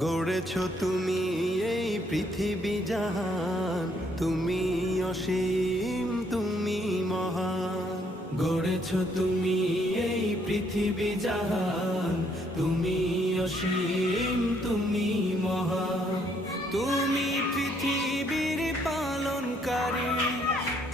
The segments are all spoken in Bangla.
গড়েছ তুমি এই পৃথিবী জাহান, তুমি অসীম তুমি মহান। গড়েছ তুমি এই পৃথিবী জাহান, তুমি অসীম তুমি মহান। তুমি পৃথিবীর পালনকারী,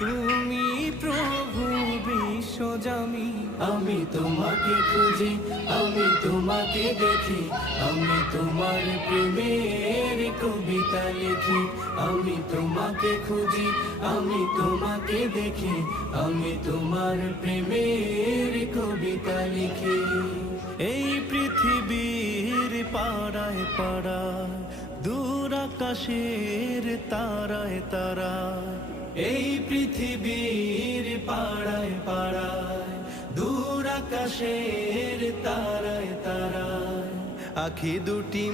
তুমি প্রভু বিশ্বজামি। আমি তোমাকে খুঁজি, আমি তোমাকে দেখি, আমি তোমার প্রেমের কবিতা লিখি। আমি তোমাকে খুঁজি, আমি তোমাকে দেখি, আমি তোমার প্রেমের কবিতা লিখি। এই পৃথিবীর পাড়ায় পাড়ায়, দূর আকাশের তারায় তারায়। এই পৃথিবীর পাড়ায় পাড়ায়, দূর আকাশের তারায় তারায়। আখি দুটি